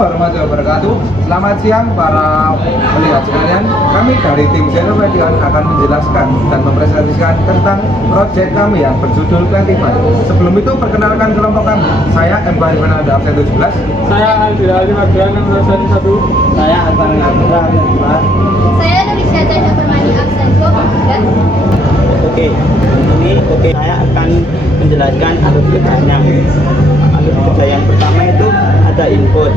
warahmatullahi wabarakatuh. Selamat siang para pendengar sekalian. Kami dari tim Zeno Median akan menjelaskan dan mempresentasikan tentang proyek kami yang berjudul Plantify. Sebelum itu perkenalkan kelompok kami. Saya M. Barifana dari absen 17. Saya Aldira Ali Madran nomor absen 1. Saya Alvan Ngapura absen 2. Saya Nurisya Cahya Permani absen 23. Saya akan menjelaskan alur kerjanya. Alur kerja yang pertama itu ada input,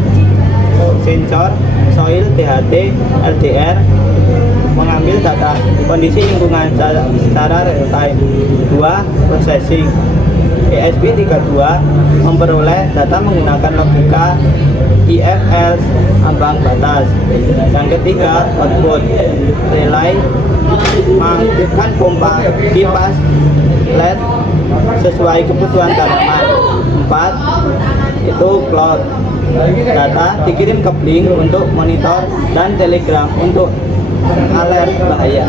sensor, soil, THT, LDR, mengambil data kondisi lingkungan secara real time. 2. Processing. ESP32 memperoleh data menggunakan logika IFS ambang batas. Yang ketiga, output. Relay mengaktifkan pompa kipas LED sesuai kebutuhan tanaman. 4. Itu cloud. Data dikirim ke Blink untuk monitor dan Telegram untuk alert bahaya.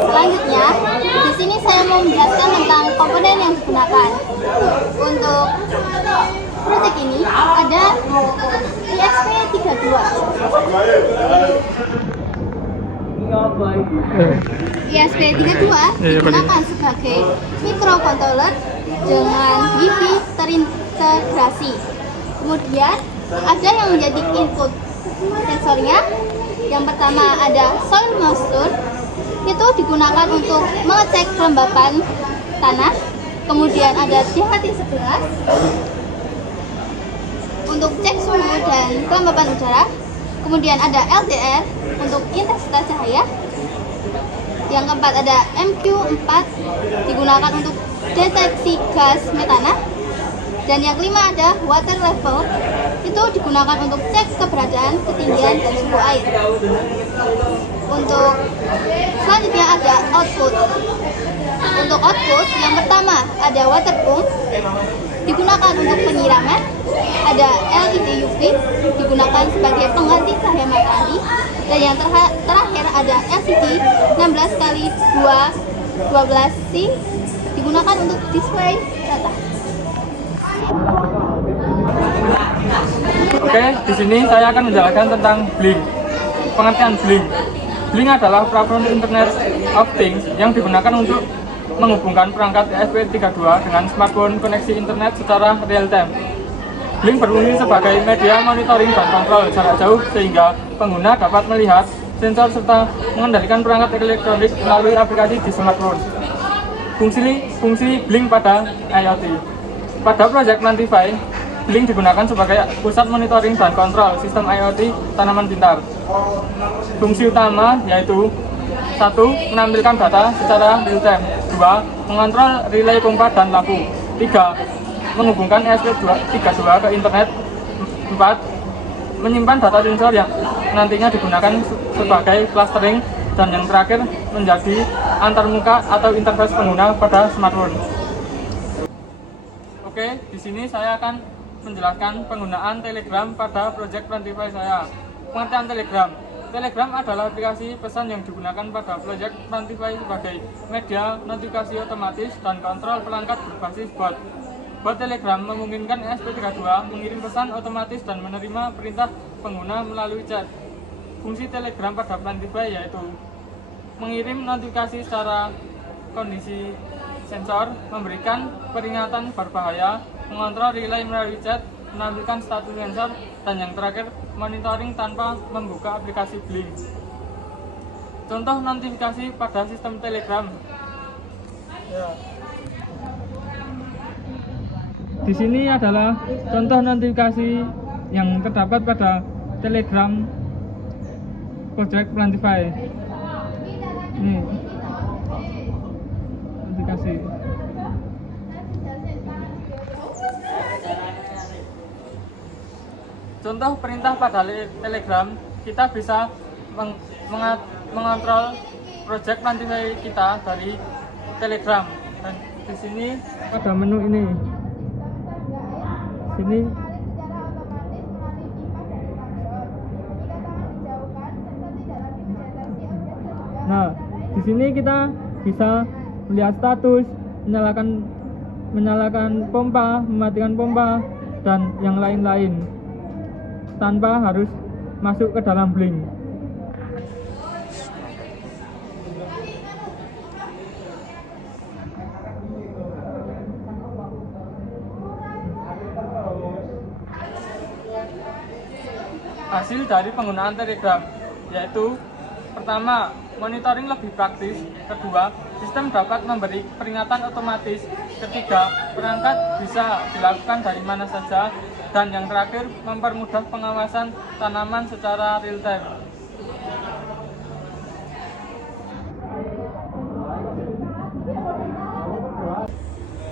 Selanjutnya, di sini saya mau menjelaskan tentang komponen yang digunakan. Untuk proyek ini ada ISP32. ISP32 digunakan sebagai microcontroller dengan Wi-Fi terintegrasi. Kemudian ada yang menjadi input sensornya. Yang pertama ada soil moisture, itu digunakan untuk mengecek kelembapan tanah. Kemudian ada DHT11 untuk cek suhu dan kelembapan udara. Kemudian ada LDR untuk intensitas cahaya. Yang keempat ada MQ4 digunakan untuk deteksi gas metana. Dan yang kelima ada water level, itu digunakan untuk cek keberadaan, ketinggian, dan suhu air. Untuk selanjutnya ada output. Untuk output yang pertama ada water pump, digunakan untuk penyiraman. Ada LED UV digunakan sebagai pengganti cahaya matahari. Dan yang terakhir ada LCD 16x12C digunakan untuk display data. Oke, di sini saya akan menjelaskan tentang Blink. Pengertian Blink. Blink adalah platform Internet of Things yang digunakan untuk menghubungkan perangkat ESP32 dengan smartphone koneksi internet secara real time. Blink berfungsi sebagai media monitoring dan kontrol jarak jauh sehingga pengguna dapat melihat sensor serta mengendalikan perangkat elektronik melalui aplikasi di smartphone. Fungsi Blink pada IoT. Pada proyek Plantify, Blink digunakan sebagai pusat monitoring dan kontrol sistem IoT tanaman pintar. Fungsi utama yaitu 1. Menampilkan data secara real time. 2. Mengontrol relay pompa dan lampu. 3. Menghubungkan ESP32 ke internet. 4. Menyimpan data sensor yang nantinya digunakan sebagai clustering. Dan yang terakhir menjadi antarmuka atau interface pengguna pada smartphone. Oke, di sini saya akan menjelaskan penggunaan Telegram pada proyek Plantify saya. Pengertian Telegram. Telegram adalah aplikasi pesan yang digunakan pada proyek Plantify sebagai media notifikasi otomatis dan kontrol perangkat berbasis bot. Bot Telegram memungkinkan ESP32 mengirim pesan otomatis dan menerima perintah pengguna melalui chat. Fungsi Telegram pada Plantify yaitu mengirim notifikasi secara kondisi sensor, memberikan peringatan berbahaya, mengontrol relay melalui chat, menampilkan status sensor, dan yang terakhir monitoring tanpa membuka aplikasi Blink. Contoh notifikasi pada sistem Telegram. Di sini adalah contoh notifikasi yang terdapat pada Telegram Project Plantify. Ini notifikasi. Contoh perintah pada Telegram, kita bisa mengontrol project Plantify kita dari Telegram. Dan di sini ada menu ini. Sini nah, di sini kita bisa melihat status, menyalakan pompa, mematikan pompa, dan yang lain-lain. tanpa harus masuk ke dalam Blink. Hasil dari penggunaan Telegram yaitu pertama, monitoring lebih praktis. Kedua, sistem dapat memberi peringatan otomatis. Ketiga, perangkat bisa dilakukan dari mana saja. Dan yang terakhir, mempermudah pengawasan tanaman secara real time.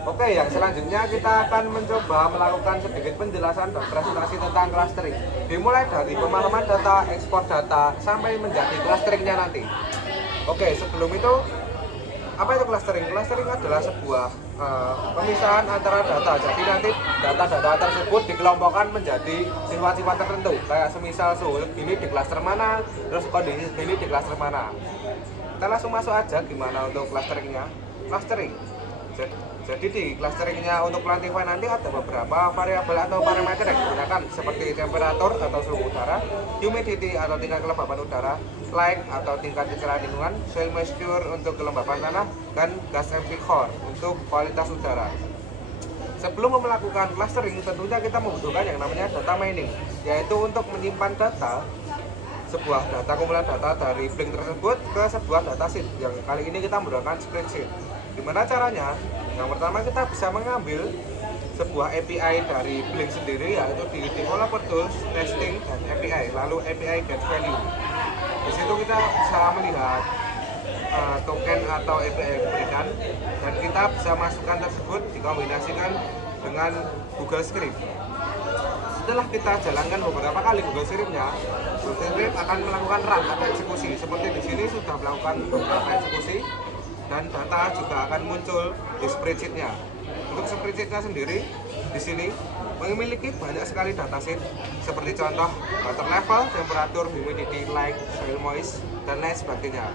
Oke, yang selanjutnya kita akan mencoba melakukan sedikit penjelasan dan presentasi tentang clustering. Dimulai dari pemahaman data, ekspor data, sampai menjadi clusteringnya nanti. Oke, sebelum itu, apa itu clustering? Clustering adalah sebuah pemisahan antara data. Jadi nanti data-data tersebut dikelompokkan menjadi sifat-sifat tertentu. Kayak semisal suhu ini di cluster mana, terus kondisi ini di cluster mana. Kita langsung masuk aja gimana untuk clusteringnya. Clustering. Jadi di clusteringnya untuk quantify nanti ada beberapa variabel atau parameter yang digunakan seperti temperatur atau suhu udara, humidity atau tingkat kelembapan udara, light atau tingkat kecerahan lingkungan, soil moisture untuk kelembapan tanah, dan gas empty core untuk kualitas udara. Sebelum melakukan clustering tentunya kita membutuhkan yang namanya data mining, yaitu untuk menyimpan data sebuah data kumpulan data dari Blink tersebut ke sebuah datasheet yang kali ini kita menggunakan spreadsheet. Gimana caranya? Yang pertama kita bisa mengambil sebuah API dari Blink sendiri, yaitu di developer tools, testing, dan API, lalu API get value. Di situ kita bisa melihat token atau API yang diberikan, dan kita bisa masukkan tersebut dikombinasikan dengan Google Script. Setelah kita jalankan beberapa kali Google Script-nya, Google Script akan melakukan run atau eksekusi. Seperti di sini sudah melakukan beberapa eksekusi, dan data juga akan muncul di spreadsheet-nya. Untuk spreadsheet-nya sendiri di sini memiliki banyak sekali datasheet seperti contoh water level, temperatur, humidity, light, soil moist, dan lain sebagainya.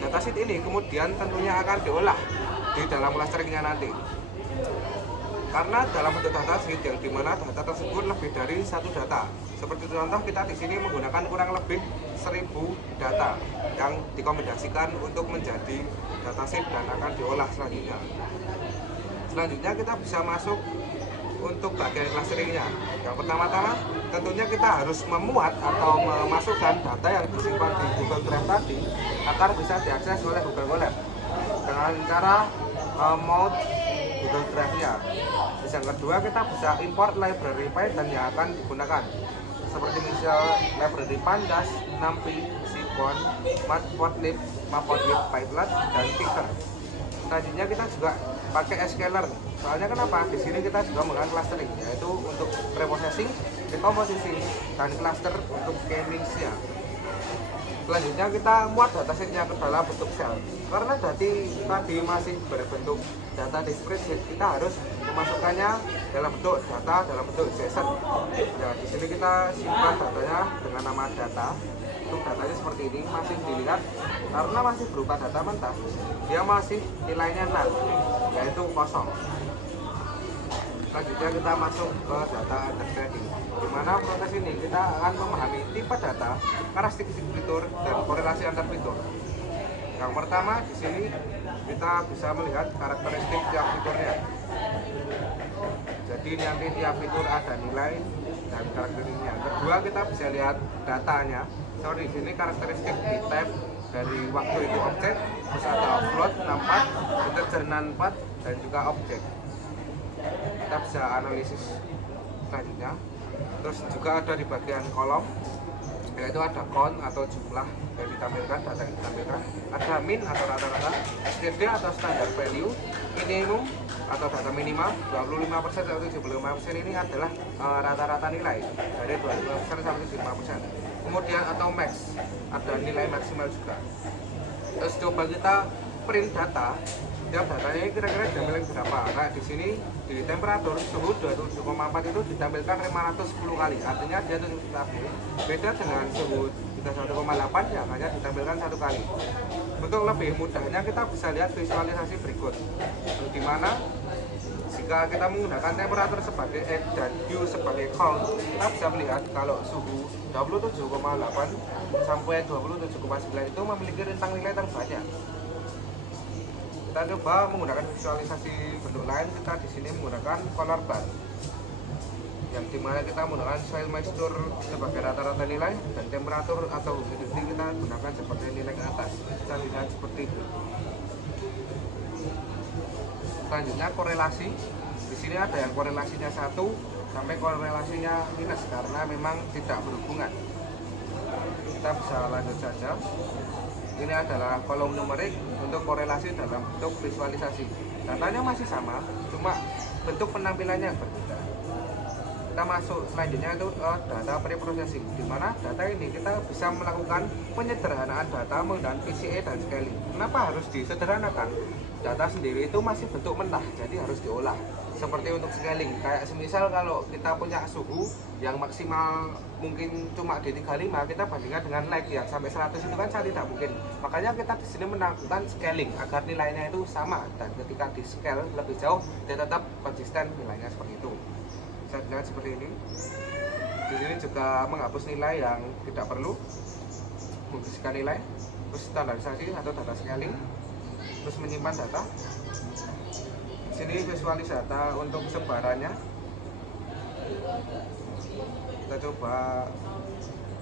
Datasheet ini kemudian tentunya akan diolah di dalam clusteringnya nanti. Karena dalam bentuk datasheet yang dimana data tersebut lebih dari satu data. Seperti contoh kita di sini menggunakan kurang lebih 1000 data yang dikombinasikan untuk menjadi datasheet dan akan diolah selanjutnya. Selanjutnya kita bisa masuk untuk bagian clusteringnya. Yang pertama-tama tentunya kita harus memuat atau memasukkan data yang disimpan di Google Drive tadi agar bisa diakses oleh Google Colab dengan cara mount Google Drive-nya. Terus yang kedua kita bisa import library Python yang akan digunakan seperti misal library Pandas, NumPy, Sequon, Matplotlib, Matplotlib, Python, dan Tinker. Selanjutnya kita juga pakai scaler. Soalnya kenapa? Di sini kita juga menggunakan clustering, yaitu untuk preprocessing, decomposisi, dan cluster untuk k-means-nya. Selanjutnya kita muat datasetnya ke dalam bentuk Excel. Karena tadi masih berbentuk data di spreadsheet, kita harus memasukkannya dalam bentuk data dalam bentuk JSON. Ya, di sini kita simpan datanya dengan nama data. Untuk datanya seperti ini masih dilihat karena masih berupa data mentah, dia masih nilainya 0, yaitu kosong. Selanjutnya kita masuk ke data understanding, di mana proses ini kita akan memahami tipe data, karakteristik fitur, dan korelasi antar fitur. Yang pertama di sini kita bisa melihat karakteristik tiap fiturnya. Jadi nanti tiap fitur ada nilai dan karakteristiknya. Kedua kita bisa lihat datanya. Sorry, di sini karakteristik di tab dari waktu itu objek, terus ada float, nampak, integer, non-part, dan juga objek. Kita bisa analisis selanjutnya. Terus juga ada di bagian kolom, yaitu ada count atau jumlah yang ditampilkan, data yang ditampilkan, ada min atau rata-rata, STD atau standard value, minimum atau data minimal 25% atau 75% ini adalah rata-rata nilai dari 25% sampai 75%. Kemudian atau max, ada nilai maksimal juga. Terus coba kita print data, tiap datanya ini kira-kira ditampilkan berapa. Kayak di sini di temperatur suhu 27,4 itu ditampilkan 510 kali, artinya dia tetap stabil. Beda dengan suhu jika 1,8 ya hanya ditampilkan satu kali. Untuk lebih mudahnya kita bisa lihat visualisasi berikut, di mana jika kita menggunakan temperatur sebagai X dan U sebagai count, kita bisa melihat kalau suhu 27,8 sampai 27,9 itu memiliki rentang nilai terbanyak. Kita coba menggunakan visualisasi bentuk lain. Kita di sini menggunakan color bar, yang dimana kita menggunakan soil moisture sebagai rata-rata nilai dan temperatur atau humidity kita gunakan sebagai nilai ke atas. Kita lihat seperti itu. Selanjutnya korelasi. Di sini ada yang korelasinya 1 sampai korelasinya minus karena memang tidak berhubungan. Kita bisa lanjut saja. Ini adalah kolom numerik untuk korelasi dalam bentuk visualisasi. Datanya masih sama, cuma bentuk penampilannya yang berbeda. Kita masuk selanjutnya itu data preprocessing, di mana data ini kita bisa melakukan penyederhanaan data menggunakan PCA dan scaling. Kenapa harus disederhanakan? Data sendiri itu masih bentuk mentah, jadi harus diolah. Seperti untuk scaling, kayak semisal kalau kita punya suhu yang maksimal mungkin cuma di 35, kita bandingkan dengan lag yang sampai 100 itu kan sangat tidak mungkin. Makanya kita di sini melakukan scaling agar nilainya itu sama, dan ketika di scale lebih jauh dia tetap konsisten nilainya seperti itu. Saya lihat seperti ini. Di sini juga menghapus nilai yang tidak perlu, membersihkan nilai, terus standarisasi atau data scaling, terus menyimpan data. Di sini visualis data untuk sebarannya. Kita coba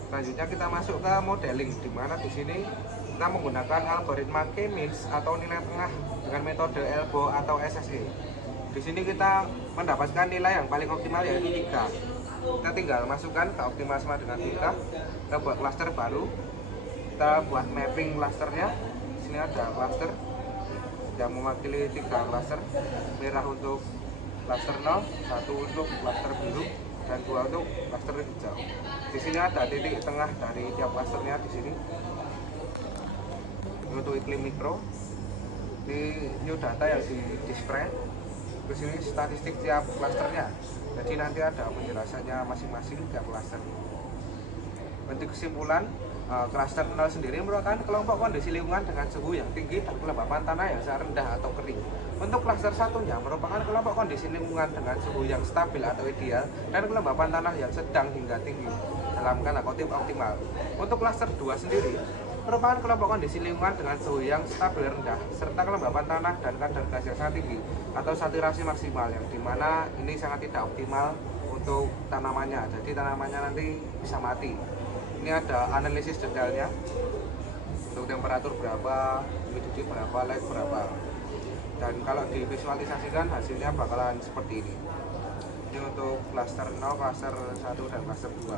selanjutnya kita masuk ke modeling, di mana di sini kita menggunakan algoritma K-means atau nilai tengah dengan metode ELBO atau SSE. Di sini kita mendapatkan nilai yang paling optimal yaitu 3. Kita tinggal masukkan ke optimal sama dengan 3. Kita buat cluster baru. Kita buat mapping clusternya. Di sini ada cluster yang mewakili 3 cluster. Merah untuk cluster 0, 1 untuk cluster biru, dan 2 untuk cluster hijau. Di sini ada titik tengah dari tiap clusternya di sini. Ini untuk iklim mikro. Ini new data yang di display. Di sini statistik tiap klasternya, jadi nanti ada penjelasannya masing-masing tiap klaster. Untuk kesimpulan, klaster 0 sendiri merupakan kelompok kondisi lingkungan dengan suhu yang tinggi dan kelembapan tanah yang sangat rendah atau kering. Untuk klaster 1-nya merupakan kelompok kondisi lingkungan dengan suhu yang stabil atau ideal dan kelembapan tanah yang sedang hingga tinggi dalam tanda kutip optimal. Untuk klaster 2 sendiri merupakan kelompok kondisi lingkungan dengan suhu yang stabil rendah serta kelembapan tanah dan kadar gas yang sangat tinggi atau saturasi maksimal, yang dimana ini sangat tidak optimal untuk tanamannya, jadi tanamannya nanti bisa mati. Ini ada analisis detailnya untuk temperatur berapa, humidity berapa, light berapa, dan kalau divisualisasikan hasilnya bakalan seperti ini. Ini untuk cluster 0, cluster 1, dan cluster 2.